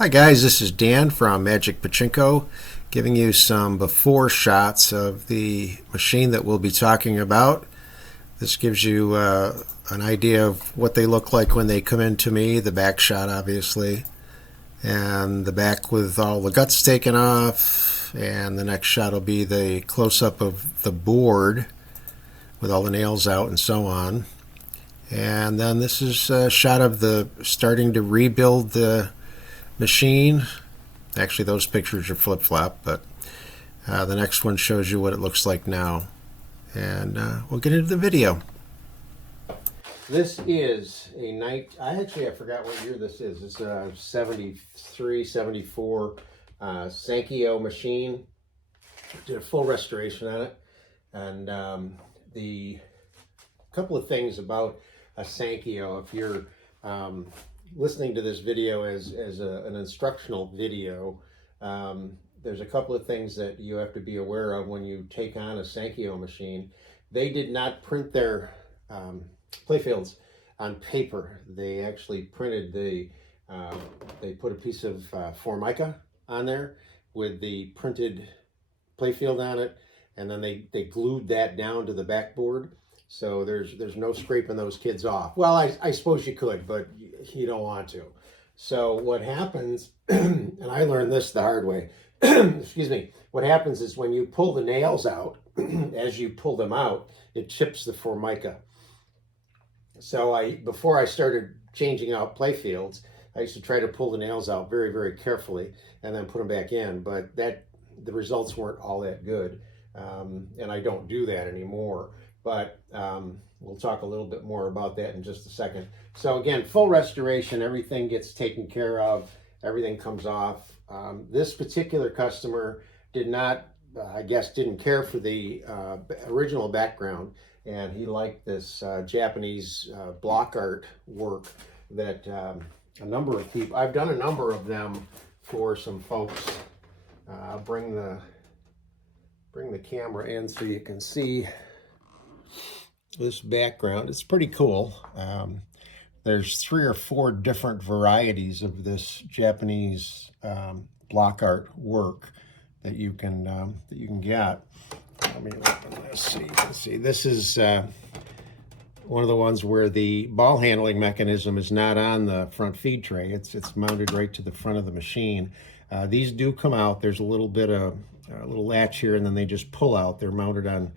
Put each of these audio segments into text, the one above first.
Hi guys, this is Dan from Magic Pachinko, giving you some before shots of the machine that we'll be talking about. This gives you an idea of what they look like when they come into me, the back shot obviously, and the back with all the guts taken off, and the next shot will be the close-up of the board with all the nails out and so on. And then this is a shot of the starting to rebuild the machine. Actually, those pictures are flip-flop, but the next one shows you what it looks like now. And we'll get into the video. This is a I forgot what year this is. It's a 73, 74 Sankyo machine. Did a full restoration on it. And the couple of things about a Sankyo, if you're listening to this video as an instructional video, there's a couple of things that you have to be aware of when you take on a Sankyo machine. They did not print their Playfields on paper. They actually printed they put a piece of Formica on there with the printed Playfield on it, and then they glued that down to the backboard. So there's no scraping those kids off. Well, I suppose you could, but you don't want to. So what happens, and I learned this the hard way, excuse me, what happens is when you pull the nails out, as you pull them out, it chips the Formica. So before I started changing out Playfields, I used to try to pull the nails out very, very carefully and then put them back in, but the results weren't all that good. And I don't do that anymore. But we'll talk a little bit more about that in just a second. So again, full restoration, everything gets taken care of, everything comes off. This particular customer did not, didn't care for the original background, and he liked this Japanese block art work that a number of people, I've done a number of them for some folks. I'll bring the camera in so you can see this background. It's pretty cool. There's 3 or 4 different varieties of this Japanese block art work that you can get. Let me open this so you can see. This is one of the ones where the ball handling mechanism is not on the front feed tray. It's mounted right to the front of the machine. These do come out. There's a little bit of a little latch here, and then they just pull out. They're mounted on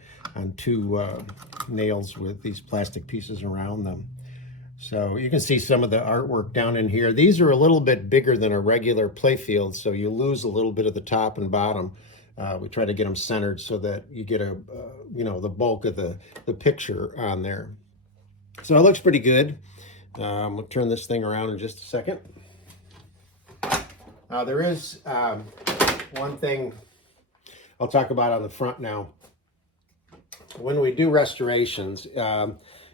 2 nails with these plastic pieces around them. So you can see some of the artwork down in here. These are a little bit bigger than a regular Playfield, so you lose a little bit of the top and bottom. We try to get them centered so that you get the bulk of the picture on there. So it looks pretty good. We'll turn this thing around in just a second. There is one thing I'll talk about on the front now. When we do restorations,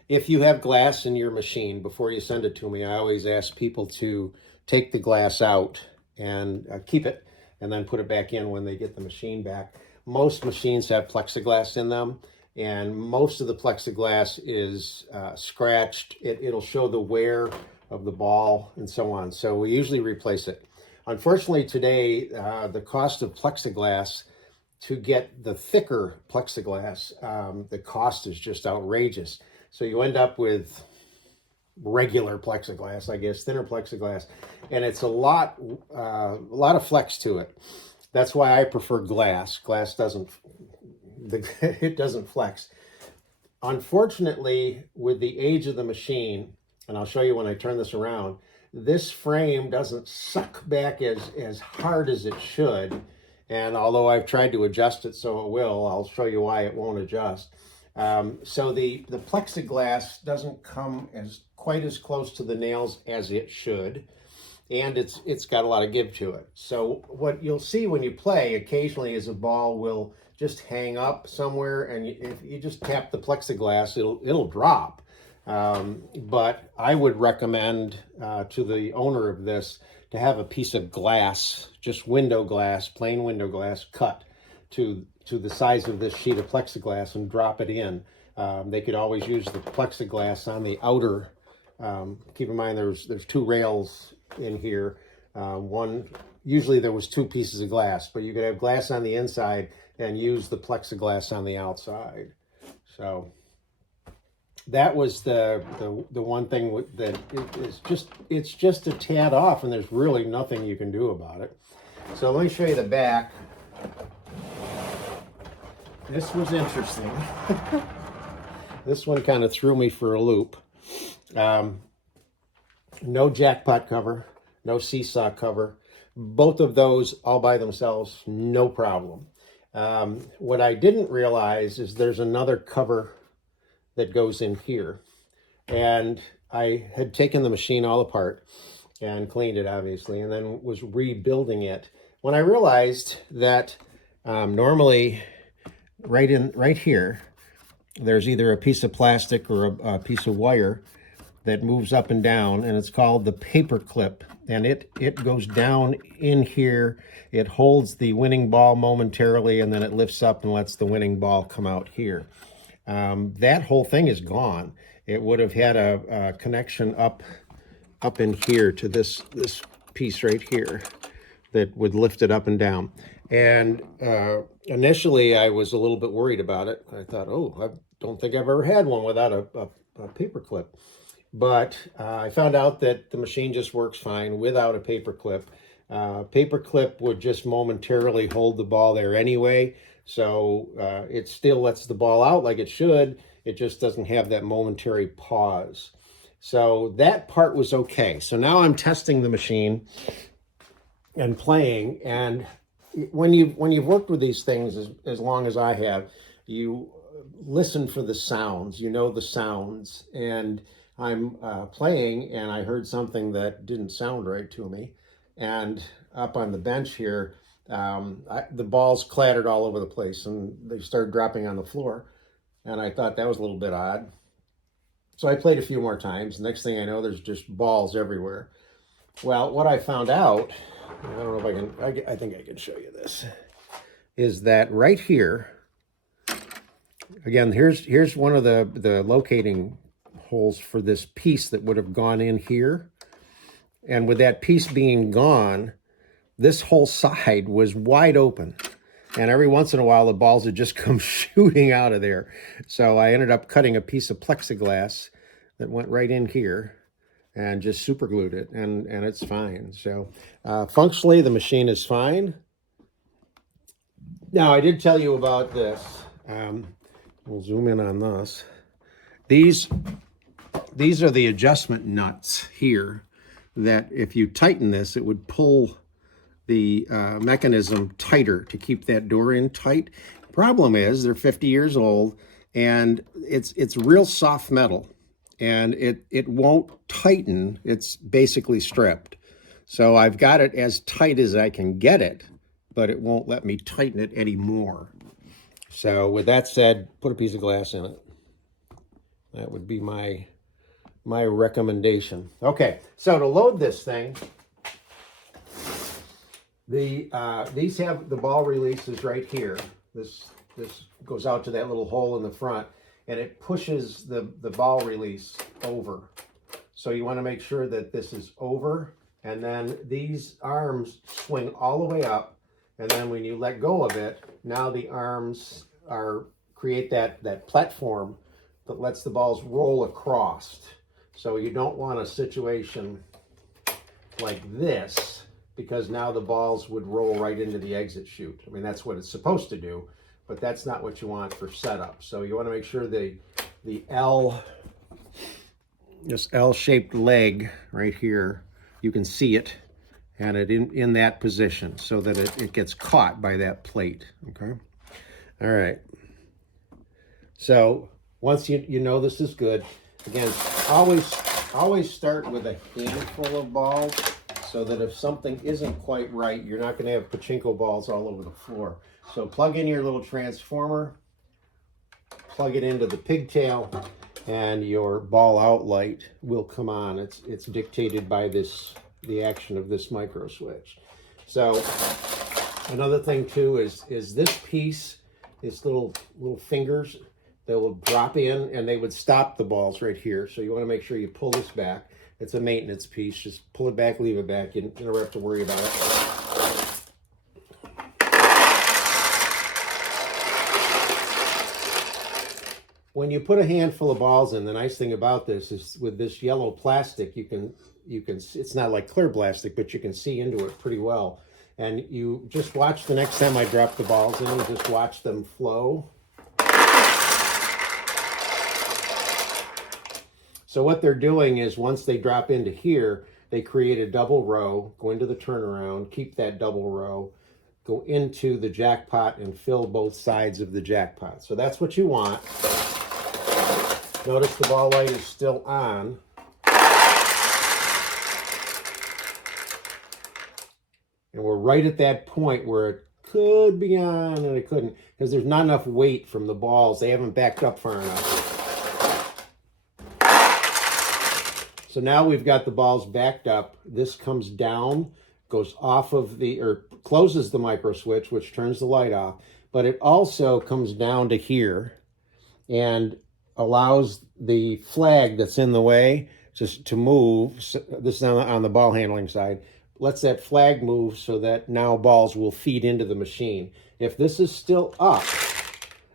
if you have glass in your machine, before you send it to me, I always ask people to take the glass out and keep it, and then put it back in when they get the machine back. Most machines have plexiglass in them, and most of the plexiglass is scratched. It'll show the wear of the ball and so on. So we usually replace it. Unfortunately today, the cost of plexiglass, to get the thicker plexiglass, the cost is just outrageous. So you end up with regular plexiglass, I guess, thinner plexiglass, and it's a lot of flex to it. That's why I prefer glass. Glass doesn't flex. Unfortunately, with the age of the machine, and I'll show you when I turn this around, this frame doesn't suck back as hard as it should. And although I've tried to adjust it so it will, I'll show you why it won't adjust. So the plexiglass doesn't come quite as close to the nails as it should, and it's got a lot of give to it. So what you'll see when you play occasionally is a ball will just hang up somewhere, and if you just tap the plexiglass, it'll drop. But I would recommend to the owner of this to have a piece of glass, just window glass, plain window glass, cut to the size of this sheet of plexiglass and drop it in. They could always use the plexiglass on the outer Keep in mind there's two rails in here. Usually there was two pieces of glass, but you could have glass on the inside and use the plexiglass on the outside. So that was the one thing that it's just a tad off, and there's really nothing you can do about it. So let me show you the back. This was interesting. This one kind of threw me for a loop. No jackpot cover, no seesaw cover. Both of those all by themselves, no problem. What I didn't realize is there's another cover that goes in here. And I had taken the machine all apart and cleaned it, obviously, and then was rebuilding it. When I realized that normally right here, there's either a piece of plastic or a piece of wire that moves up and down, and it's called the paper clip. And it goes down in here. It holds the winning ball momentarily, and then it lifts up and lets the winning ball come out here. That whole thing is gone. It would have had a connection up in here to this piece right here that would lift it up and down. And initially I was a little bit worried about it. I thought, oh, I don't think I've ever had one without a paper clip. But I found out that the machine just works fine without a paper clip. Paper clip would just momentarily hold the ball there anyway. So it still lets the ball out like it should. It just doesn't have that momentary pause. So that part was okay. So now I'm testing the machine and playing. And when you've worked with these things as long as I have, you listen for the sounds. You know the sounds. And I'm playing, and I heard something that didn't sound right to me. And up on the bench here, the balls clattered all over the place, and they started dropping on the floor. And I thought that was a little bit odd. So I played a few more times. Next thing I know, there's just balls everywhere. Well, what I found out, I don't know if I think I can show you this, is that right here, again, here's one of the locating holes for this piece that would have gone in here. And with that piece being gone, this whole side was wide open. And every once in a while, the balls would just come shooting out of there. So I ended up cutting a piece of plexiglass that went right in here and just super glued it, and it's fine. So functionally, the machine is fine. Now, I did tell you about this. We'll zoom in on this. These are the adjustment nuts here that if you tighten this, it would pull the mechanism tighter to keep that door in tight. Problem is, they're 50 years old, and it's real soft metal, and it won't tighten. It's basically stripped. So I've got it as tight as I can get it, but it won't let me tighten it anymore. So with that said, put a piece of glass in it. That would be my recommendation. Okay, so to load this thing, these have the ball releases right here. This goes out to that little hole in the front, and it pushes the ball release over. So you want to make sure that this is over, and then these arms swing all the way up, and then when you let go of it, now the arms create that platform that lets the balls roll across. So you don't want a situation like this, because now the balls would roll right into the exit chute. I mean, that's what it's supposed to do, but that's not what you want for setup. So you want to make sure this L-shaped leg right here, you can see it, and it in that position so that it gets caught by that plate, okay? All right. So once you know this is good, again, always start with a handful of balls, so that if something isn't quite right, you're not going to have pachinko balls all over the floor. So plug in your little transformer, plug it into the pigtail, and your ball out light will come on. It's dictated by the action of this micro switch. So another thing too is this piece, this little fingers, they will drop in and they would stop the balls right here. So you want to make sure you pull this back. It's a maintenance piece. Just pull it back, leave it back. You never have to worry about it. When you put a handful of balls in, the nice thing about this is with this yellow plastic, you can it's not like clear plastic, but you can see into it pretty well. And you just watch the next time I drop the balls in, just watch them flow. So what they're doing is once they drop into here, they create a double row, go into the turnaround, keep that double row, go into the jackpot and fill both sides of the jackpot. So that's what you want. Notice the ball light is still on. And we're right at that point where it could be on and it couldn't, because there's not enough weight from the balls. They haven't backed up far enough. So now we've got the balls backed up. This comes down, goes off of the, or closes the micro switch, which turns the light off. But it also comes down to here and allows the flag that's in the way just to move. This is on the ball handling side. Lets that flag move so that now balls will feed into the machine. If this is still up,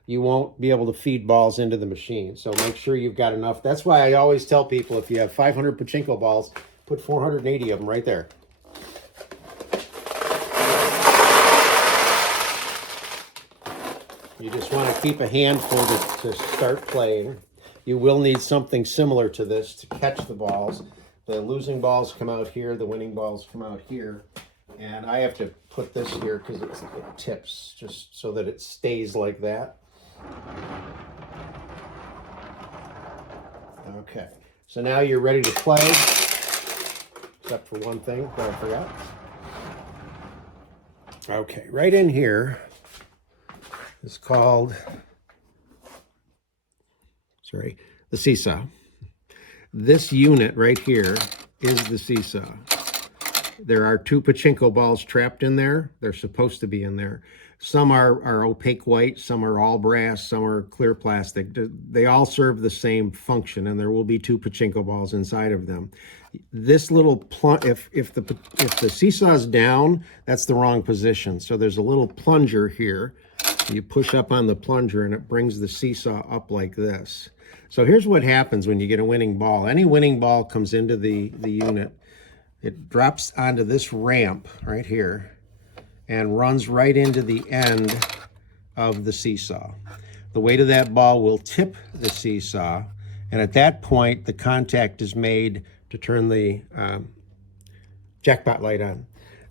you won't be able to feed balls into the machine. So make sure you've got enough. That's why I always tell people, if you have 500 Pachinko balls, put 480 of them right there. You just want to keep a handful to start playing. You will need something similar to this to catch the balls. The losing balls come out here, the winning balls come out here. And I have to put this here because it tips, just so that it stays like that. Okay, so now you're ready to play, except for one thing that I forgot. Okay, right in here is called, the Seesaw. This unit right here is the Seesaw. There are 2 Pachinko balls trapped in there. They're supposed to be in there. Some are opaque white, some are all brass, some are clear plastic. They all serve the same function, and there will be 2 Pachinko balls inside of them. This little if the Seesaw's down, that's the wrong position. So there's a little plunger here. You push up on the plunger and it brings the Seesaw up like this. So here's what happens when you get a winning ball. Any winning ball comes into the unit. It drops onto this ramp right here and runs right into the end of the Seesaw. The weight of that ball will tip the Seesaw, and at that point, the contact is made to turn the jackpot light on.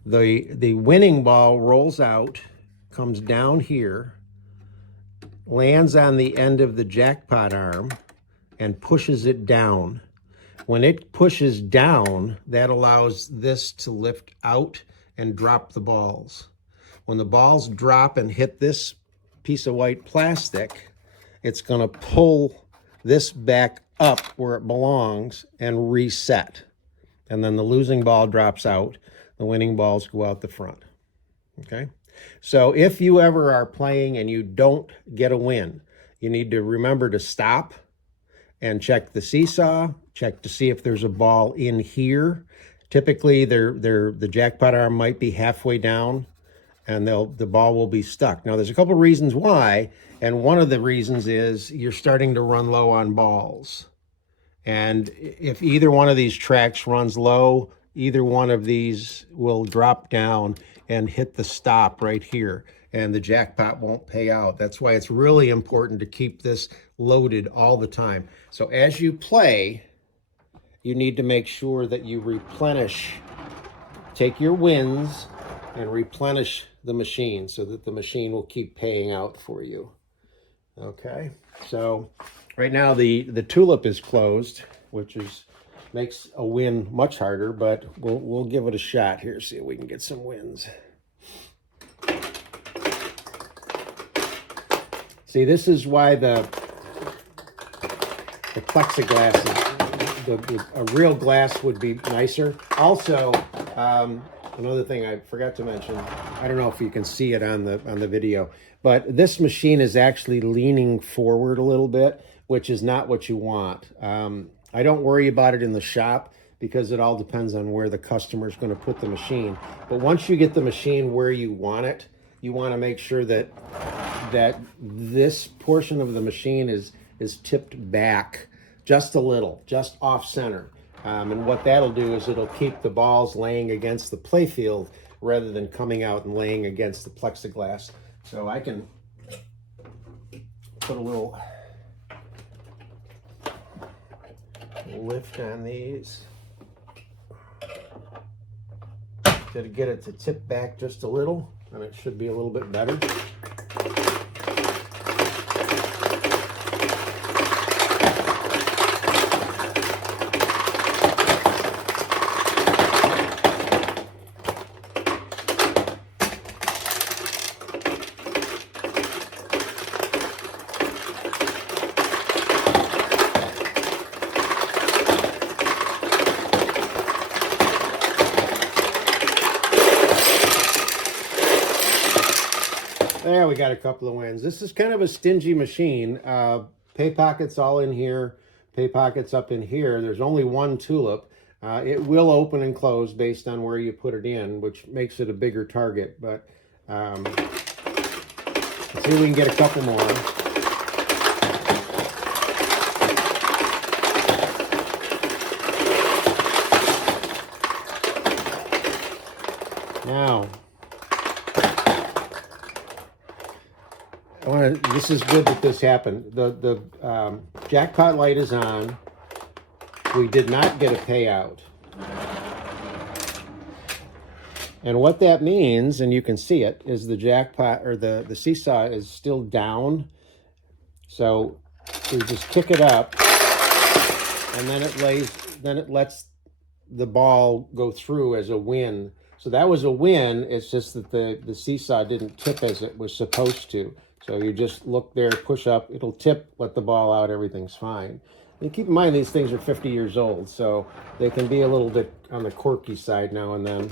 The winning ball rolls out, comes down here, lands on the end of the jackpot arm, and pushes it down. When it pushes down, that allows this to lift out and drop the balls. When the balls drop and hit this piece of white plastic, it's going to pull this back up where it belongs and reset. And then the losing ball drops out. The winning balls go out the front. Okay? So if you ever are playing and you don't get a win, you need to remember to stop and check the Seesaw, check to see if there's a ball in here. Typically, the jackpot arm might be halfway down, and the ball will be stuck. Now, there's a couple of reasons why, and one of the reasons is you're starting to run low on balls. And if either one of these tracks runs low, either one of these will drop down and hit the stop right here, and the jackpot won't pay out. That's why it's really important to keep this loaded all the time. So as you play, you need to make sure that you replenish, take your wins and replenish the machine so that the machine will keep paying out for you. Okay, so right now the tulip is closed, which makes a win much harder, but we'll give it a shot here, see if we can get some wins. See, this is why the plexiglass is, a real glass would be nicer. Also, another thing I forgot to mention, I don't know if you can see it on the video, but this machine is actually leaning forward a little bit, which is not what you want. I don't worry about it in the shop because it all depends on where the customer is going to put the machine. But once you get the machine where you want it, you want to make sure that this portion of the machine is tipped back just a little, just off center. And what that'll do is it'll keep the balls laying against the playfield rather than coming out and laying against the plexiglass. So I can put a little lift on these to get it to tip back just a little, and it should be a little bit better. There, we got a couple of wins. This is kind of a stingy machine. Pay pockets all in here, pay pockets up in here. There's only one tulip. It will open and close based on where you put it in, which makes it a bigger target. But let's see if we can get a couple more. Now, this is good that this happened. The jackpot light is on. We did not get a payout. And what that means, and you can see it, is the jackpot, or the seesaw is still down. So we just kick it up, and then it lets the ball go through as a win. So that was a win. It's just that the seesaw didn't tip as it was supposed to. So you just look there, push up, it'll tip, let the ball out, everything's fine. And keep in mind, these things are 50 years old, so they can be a little bit on the quirky side now and then.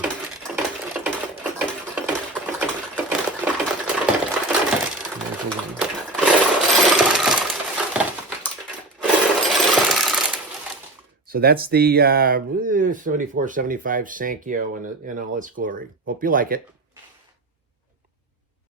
So that's the 74, 75 Sankyo in all its glory. Hope you like it.